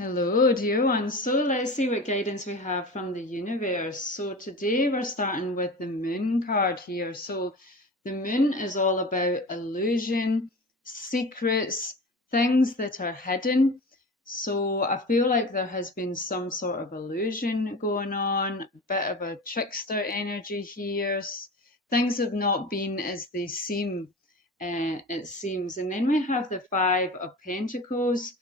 Hello, dear one. So let's see what guidance we have from the universe. So today we're starting with the moon card here. So the moon is all about illusion, secrets, things that are hidden. So I feel like there has been some sort of illusion going on, a bit of a trickster energy here. Things have not been as they seem, it seems. And then we have the Five of Pentacles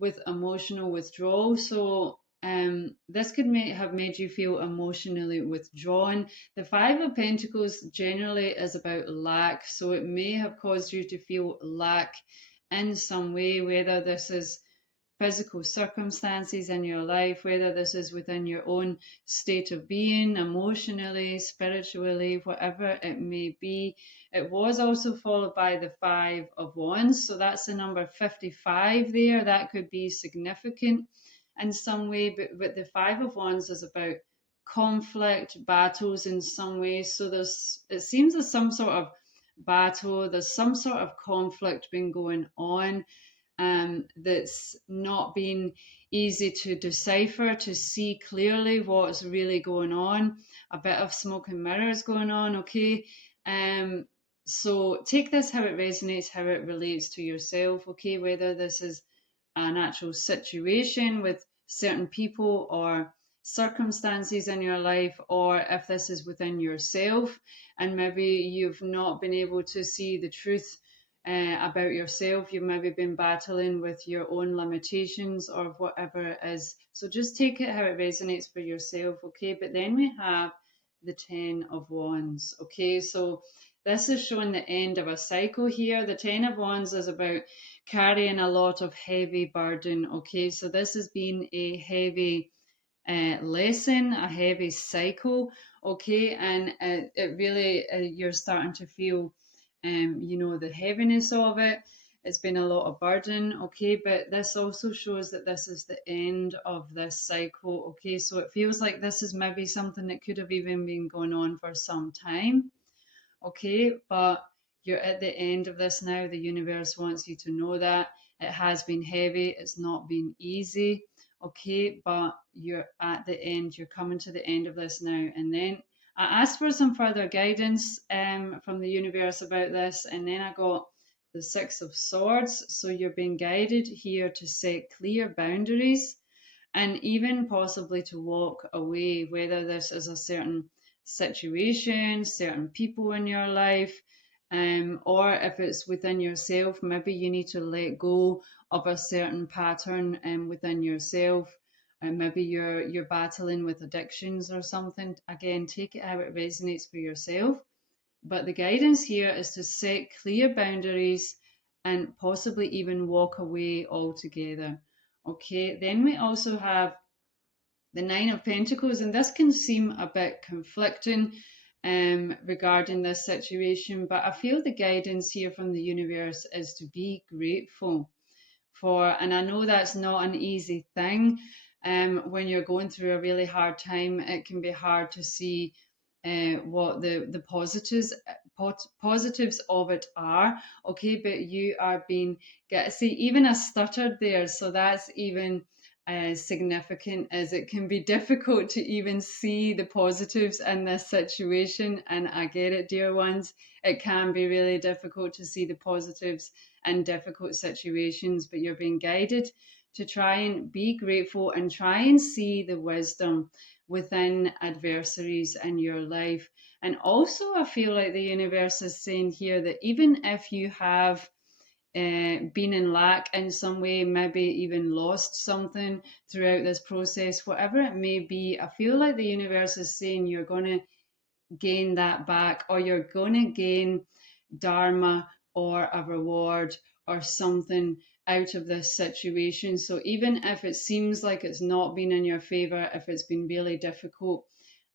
with emotional withdrawal. So this could have made you feel emotionally withdrawn. The Five of Pentacles generally is about lack, so it may have caused you to feel lack in some way, whether this is physical circumstances in your life, whether this is within your own state of being, emotionally, spiritually, whatever it may be. It was also followed by the Five of Wands. So that's the number 55 there. That could be significant in some way, but the Five of Wands is about conflict, battles in some way. So it seems there's some sort of battle, there's some sort of conflict been going on, that's not been easy to decipher, to see clearly what's really going on. A bit of smoke and mirrors going on, okay? Um, so take this how it resonates, how it relates to yourself, okay? Whether this is an actual situation with certain people or circumstances in your life, or if this is within yourself and maybe you've not been able to see the truth about yourself. You've maybe been battling with your own limitations or whatever it is. So just take it how it resonates for yourself, okay? But then we have the Ten of Wands, okay? So this is showing the end of a cycle here. The Ten of Wands is about carrying a lot of heavy burden, okay? So this has been a heavy lesson, a heavy cycle, okay? And it really, you're starting to feel, the heaviness of it. It's been a lot of burden, okay? But this also shows that this is the end of this cycle, okay? So it feels like this is maybe something that could have even been going on for some time, okay? But you're at the end of this now. The universe wants you to know that it has been heavy, it's not been easy, okay? But you're at the end, you're coming to the end of this now. And then I asked for some further guidance from the universe about this, and then I got the Six of Swords. So you're being guided here to set clear boundaries and even possibly to walk away, whether this is a certain situation, certain people in your life, or if it's within yourself, maybe you need to let go of a certain pattern within yourself. And maybe you're battling with addictions or something. Again, take it how it resonates for yourself. But the guidance here is to set clear boundaries and possibly even walk away altogether. Okay, then we also have the Nine of Pentacles, and this can seem a bit conflicting regarding this situation, but I feel the guidance here from the universe is to be grateful for, and I know that's not an easy thing. When you're going through a really hard time, it can be hard to see what the positives of it are. Okay, but you are being get see even a stuttered there, so that's even as significant as it can be difficult to even see the positives in this situation. And I get it, dear ones, it can be really difficult to see the positives in difficult situations, but you're being guided to try and be grateful and try and see the wisdom within adversaries in your life. And also, I feel like the universe is saying here that even if you have been in lack in some way, maybe even lost something throughout this process, whatever it may be, I feel like the universe is saying you're going to gain that back, or you're going to gain dharma or a reward or something out of this situation. So even if it seems like it's not been in your favor, if it's been really difficult,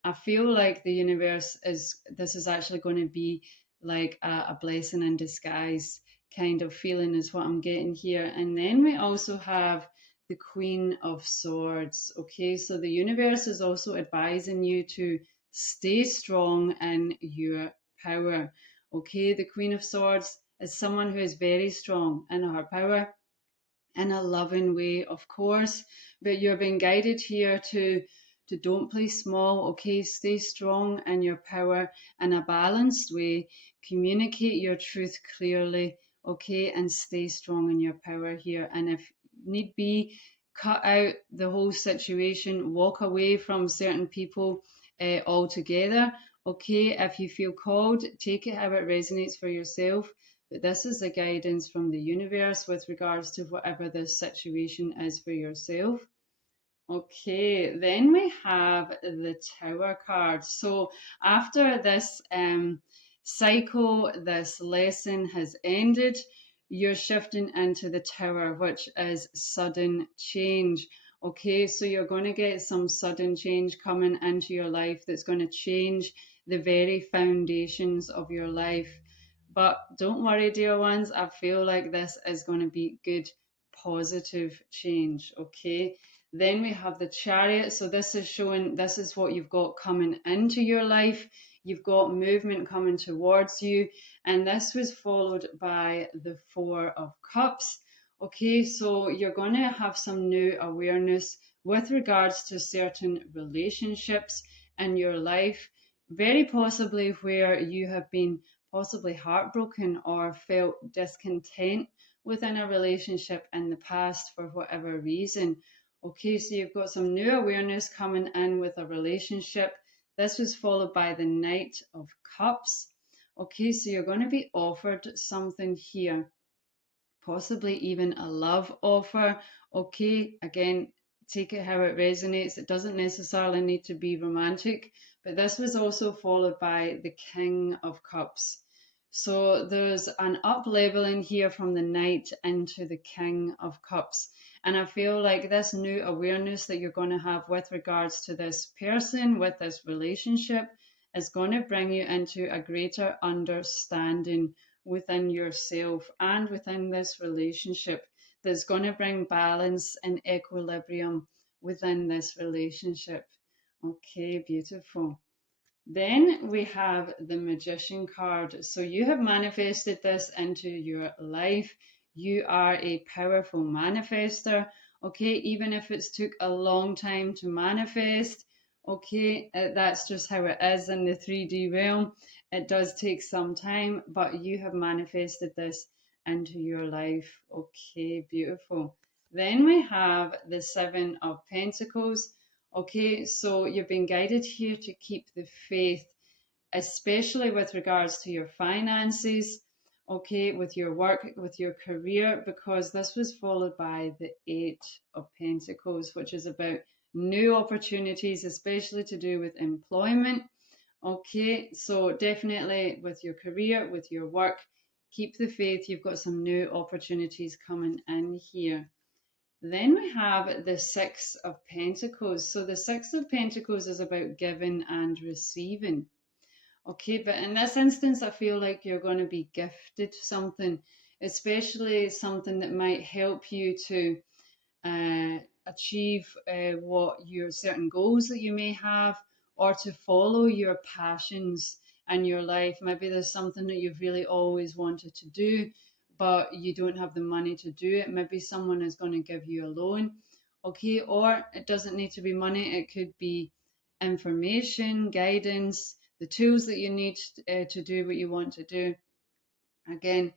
I feel like the universe is, this is actually going to be like a blessing in disguise kind of feeling, is what I'm getting here. And then we also have the Queen of Swords. Okay, so the universe is also advising you to stay strong in your power. Okay, the Queen of Swords is someone who is very strong in her power, in a loving way, of course, but you're being guided here to don't play small, okay? Stay strong in your power in a balanced way. Communicate your truth clearly, okay? And stay strong in your power here. And if need be, cut out the whole situation, walk away from certain people altogether, okay? If you feel called, take it how it resonates for yourself, but this is the guidance from the universe with regards to whatever this situation is for yourself. Okay, then we have the Tower card. So after this cycle, this lesson has ended, you're shifting into the Tower, which is sudden change. Okay, so you're going to get some sudden change coming into your life that's going to change the very foundations of your life. But don't worry, dear ones, I feel like this is going to be good, positive change. Okay, then we have the Chariot. So this is showing, this is what you've got coming into your life. You've got movement coming towards you. And this was followed by the Four of Cups. Okay, so you're going to have some new awareness with regards to certain relationships in your life, very possibly where you have been possibly heartbroken or felt discontent within a relationship in the past for whatever reason. Okay, so you've got some new awareness coming in with a relationship. This was followed by the Knight of Cups. Okay, so you're going to be offered something here, possibly even a love offer. Okay, again, take it how it resonates. It doesn't necessarily need to be romantic, but this was also followed by the King of Cups. So there's an up leveling here from the Knight into the King of Cups. And I feel like this new awareness that you're going to have with regards to this person, with this relationship, is going to bring you into a greater understanding within yourself and within this relationship, that's going to bring balance and equilibrium within this relationship. Okay, beautiful. Then we have the Magician card. So you have manifested this into your life. You are a powerful manifester. Okay, even if it's took a long time to manifest, okay, that's just how it is in the 3D realm. It does take some time, but you have manifested this into your life. Okay, beautiful. Then we have the Seven of Pentacles. Okay, so you've been guided here to keep the faith, especially with regards to your finances, okay, with your work, with your career, because this was followed by the Eight of Pentacles, which is about new opportunities, especially to do with employment. Okay, so definitely with your career, with your work, keep the faith. You've got some new opportunities coming in here. Then we have the Six of Pentacles. So the Six of Pentacles is about giving and receiving. Okay, but in this instance, I feel like you're going to be gifted something, especially something that might help you to uh, achieve what your certain goals that you may have, or to follow your passions in your life. Maybe there's something that you've really always wanted to do, but you don't have the money to do it. Maybe someone is going to give you a loan, okay, or it doesn't need to be money, it could be information, guidance, the tools that you need to do what you want to do. Again,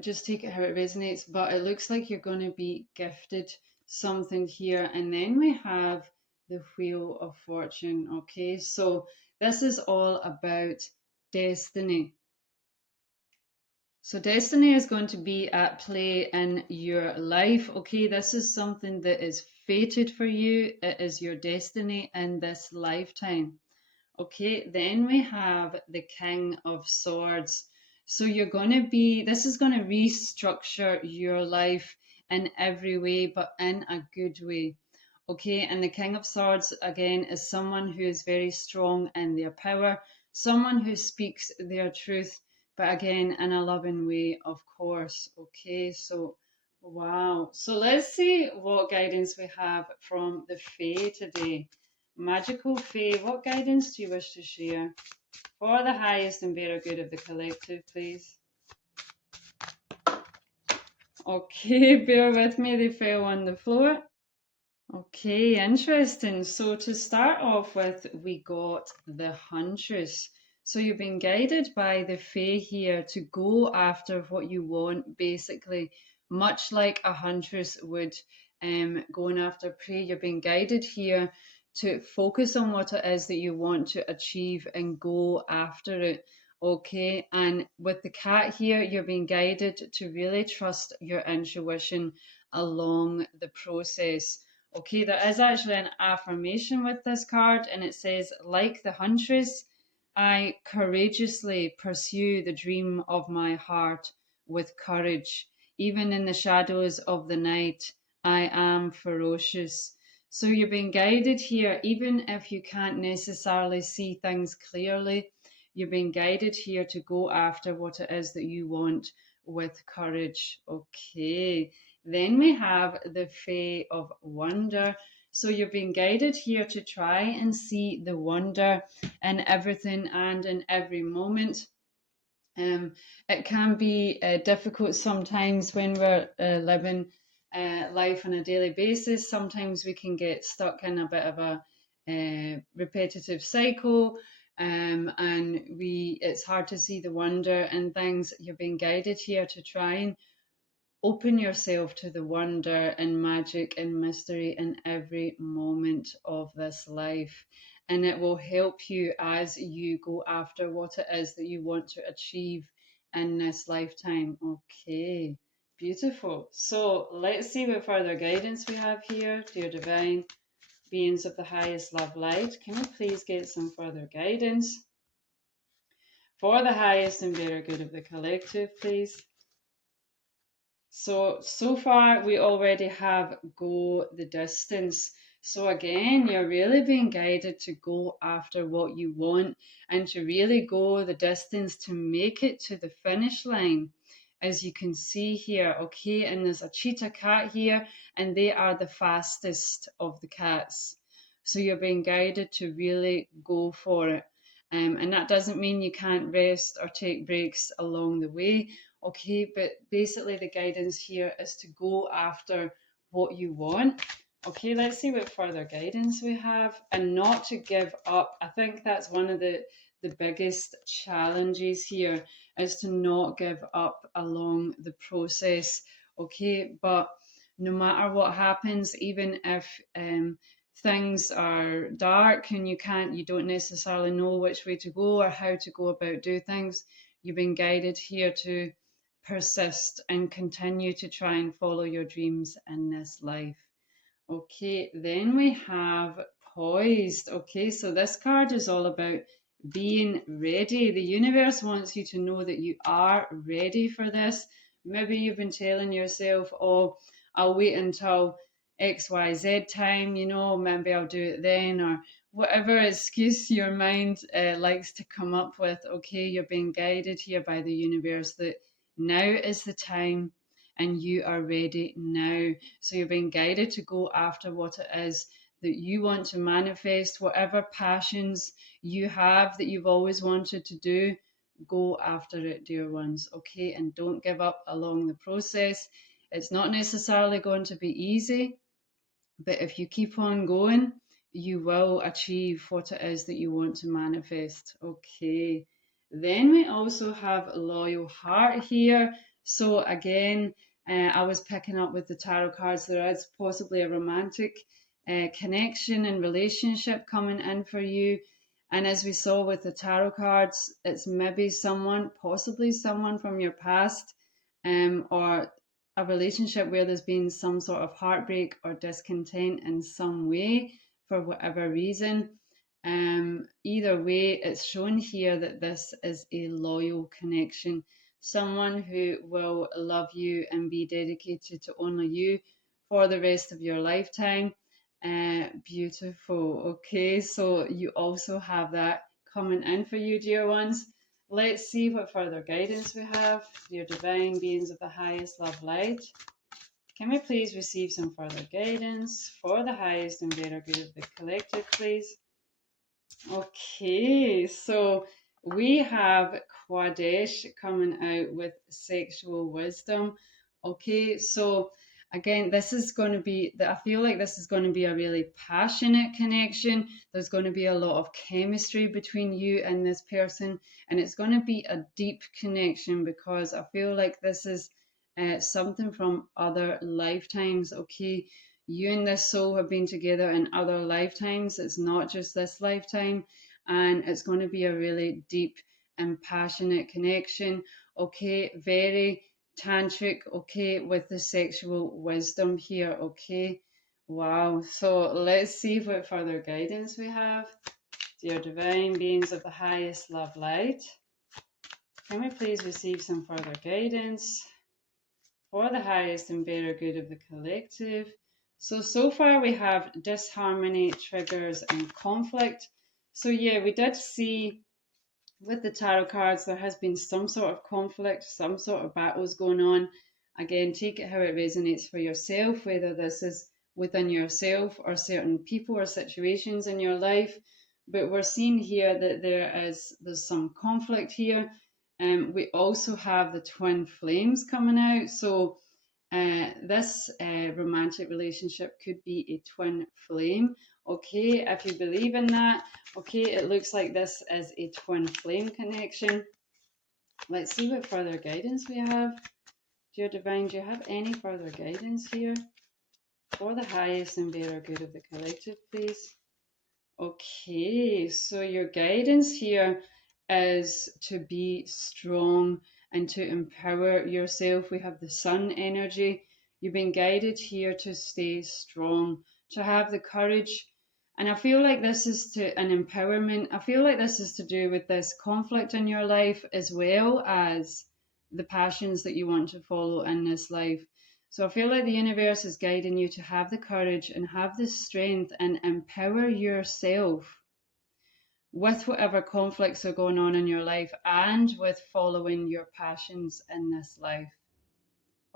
just take it how it resonates, but it looks like you're going to be gifted something here. And then we have the Wheel of Fortune. Okay, so this is all about destiny. So destiny is going to be at play in your life. Okay, this is something that is fated for you. It is your destiny in this lifetime. Okay, then we have the King of Swords. So you're going to be, this is going to restructure your life in every way, but in a good way. Okay, and the King of Swords, again, is someone who is very strong in their power, someone who speaks their truth, but again, in a loving way, of course. Okay, so wow. So let's see what guidance we have from the Fae today. Magical Fae, what guidance do you wish to share for the highest and better good of the collective, please? Okay, bear with me, they fell on the floor. Okay, interesting. So to start off with, we got the Huntress. So you've been guided by the Fae here to go after what you want, basically, much like a huntress would going after prey. You're being guided here to focus on what it is that you want to achieve and go after it. Okay, and with the cat here, you're being guided to really trust your intuition along the process. Okay, there is actually an affirmation with this card, and it says, like the huntress, I courageously pursue the dream of my heart with courage. Even in the shadows of the night, I am ferocious. So you're being guided here, even if you can't necessarily see things clearly, you're being guided here to go after what it is that you want with courage. Okay. Then we have the Fae of Wonder. So you're being guided here to try and see the wonder in everything and in every moment. Um, it can be difficult sometimes when we're living life on a daily basis. Sometimes we can get stuck in a bit of a repetitive cycle, and it's hard to see the wonder in things. You're being guided here to try and open yourself to the wonder and magic and mystery in every moment of this life. And it will help you as you go after what it is that you want to achieve in this lifetime. Okay, beautiful. So let's see what further guidance we have here. Dear Divine Beings of the highest love light, can we please get some further guidance for the highest and better good of the collective, please? So far we already have go the distance. So again, you're really being guided to go after what you want and to really go the distance to make it to the finish line. As you can see here, okay, and there's a cheetah cat here, and they are the fastest of the cats. So you're being guided to really go for it. And that doesn't mean you can't rest or take breaks along the way. Okay, but basically the guidance here is to go after what you want. Okay, let's see what further guidance we have, and not to give up. I think that's one of the biggest challenges here, is to not give up along the process. Okay, but no matter what happens, even if things are dark and you don't necessarily know which way to go or how to go about do things, you've been guided here to persist and continue to try and follow your dreams in this life. Okay, then we have poised. Okay, so this card is all about being ready. The universe wants you to know that you are ready for this. Maybe you've been telling yourself, oh, I'll wait until XYZ time, maybe I'll do it then, or whatever excuse your mind likes to come up with. Okay, you're being guided here by the universe that now is the time and you are ready now. So you're being guided to go after what it is that you want to manifest, whatever passions you have that you've always wanted to do. Go after it, dear ones, okay? And don't give up along the process. It's not necessarily going to be easy, but if you keep on going, you will achieve what it is that you want to manifest. Okay. Then we also have loyal heart here. So again, I was picking up with the tarot cards. There is possibly a romantic connection and relationship coming in for you. And as we saw with the tarot cards, it's maybe someone, possibly someone from your past, or a relationship where there's been some sort of heartbreak or discontent in some way for whatever reason. Either way, it's shown here that this is a loyal connection, someone who will love you and be dedicated to only you for the rest of your lifetime. Beautiful. Okay, so you also have that coming in for you, dear ones. Let's see what further guidance we have. Dear divine beings of the highest love light, can we please receive some further guidance for the highest and better good of the collective, please? Okay, so we have Quadesh coming out with sexual wisdom. Okay, so again, this is going to be, I feel like this is going to be a really passionate connection. There's going to be a lot of chemistry between you and this person, and it's going to be a deep connection because I feel like this is something from other lifetimes. Okay, you and this soul have been together in other lifetimes. It's not just this lifetime, and it's going to be a really deep and passionate connection. Okay, very tantric, okay, with the sexual wisdom here, okay. Wow. So let's see what further guidance we have. Dear divine beings of the highest love light, can we please receive some further guidance for the highest and better good of the collective? So far we have disharmony, triggers, and conflict. So yeah, we did see with the tarot cards, there has been some sort of conflict, some sort of battles going on. Again, take it how it resonates for yourself, whether this is within yourself or certain people or situations in your life. But we're seeing here that there's some conflict here. We also have the twin flames coming out. So this romantic relationship could be a twin flame. Okay, if you believe in that, okay, it looks like this is a twin flame connection. Let's see what further guidance we have. Dear Divine, do you have any further guidance here for the highest and better good of the collective, please? Okay, so your guidance here is to be strong and to empower yourself. We have the sun energy. You've been guided here to stay strong, to have the courage. And I feel like this is to an empowerment. I feel like this is to do with this conflict in your life as well as the passions that you want to follow in this life. So I feel like the universe is guiding you to have the courage and have the strength and empower yourself with whatever conflicts are going on in your life and with following your passions in this life.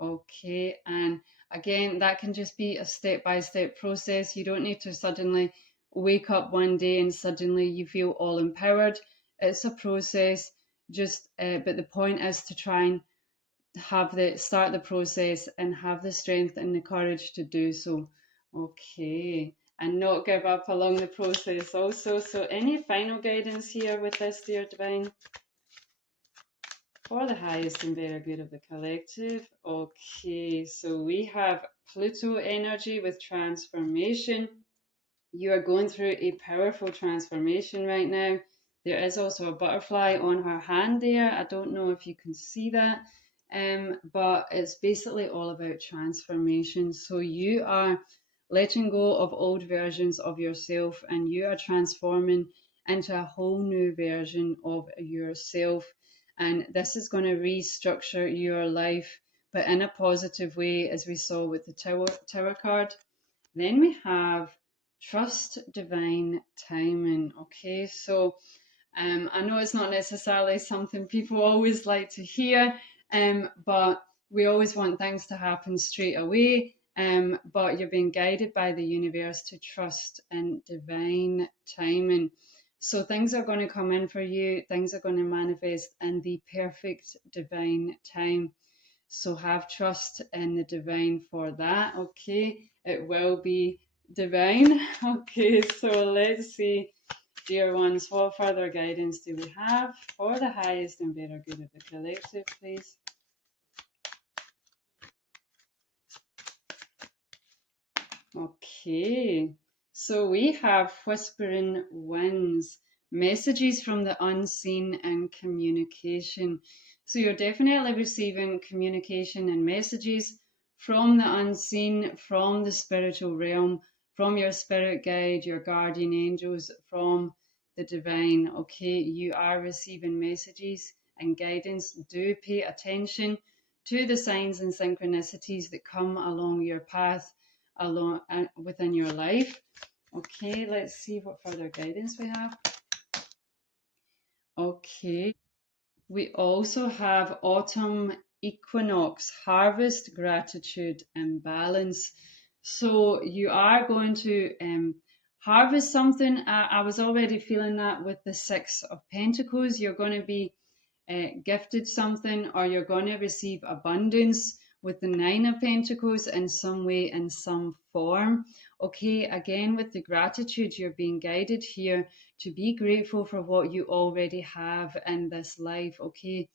Okay, and again, that can just be a step by step process. You don't need to suddenly wake up one day and suddenly you feel all empowered. It's a process, just but the point is to try and start the process and have the strength and the courage to do so. Okay, and not give up along the process also. So any final guidance here with this, dear divine, for the highest and better good of the collective? Okay, so we have Pluto energy with transformation. You are going through a powerful transformation right now. There is also a butterfly on her hand there. I don't know if you can see that, but it's basically all about transformation. So you are letting go of old versions of yourself and you are transforming into a whole new version of yourself. And this is going to restructure your life, but in a positive way, as we saw with the tower card. Then we have trust divine timing. Okay, so I know it's not necessarily something people always like to hear, but we always want things to happen straight away. But you're being guided by the universe to trust in divine timing. So things are going to come in for you, things are going to manifest in the perfect divine time. So have trust in the divine for that. Okay, it will be divine. Okay, so let's see, dear ones, what further guidance do we have for the highest and better good of the collective, please? Okay, so we have whispering winds, messages from the unseen and communication. So you're definitely receiving communication and messages from the unseen, from the spiritual realm, from your spirit guide, your guardian angels, from the divine. Okay, you are receiving messages and guidance. Do pay attention to the signs and synchronicities that come along your path along within your life. Okay, let's see what further guidance we have. Okay, we also have autumn equinox, harvest, gratitude, and balance. So you are going to harvest something. I was already feeling that with the Six of Pentacles. You're going to be gifted something or you're going to receive abundance with the Nine of Pentacles in some way, in some form. Okay, again, with the gratitude, you're being guided here to be grateful for what you already have in this life. Okay,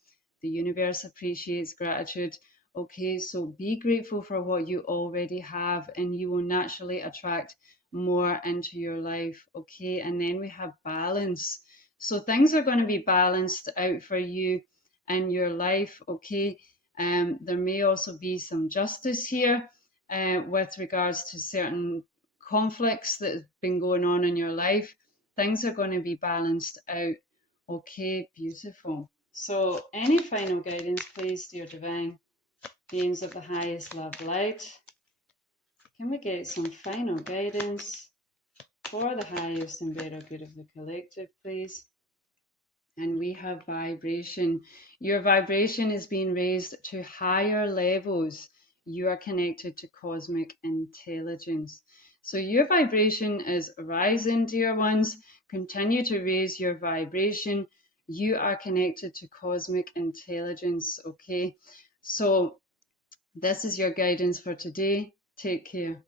the universe appreciates gratitude. Okay, so be grateful for what you already have, and you will naturally attract more into your life. Okay, and then we have balance. So things are going to be balanced out for you in your life. Okay, there may also be some justice here with regards to certain conflicts that have been going on in your life. Things are going to be balanced out. Okay, beautiful. So, any final guidance, please, dear divine beings of the highest love light? Can we get some final guidance for the highest and better good of the collective, please? And we have vibration. Your vibration is being raised to higher levels. You are connected to cosmic intelligence. So your vibration is rising, dear ones. Continue to raise your vibration. You are connected to cosmic intelligence, okay? So this is your guidance for today. Take care.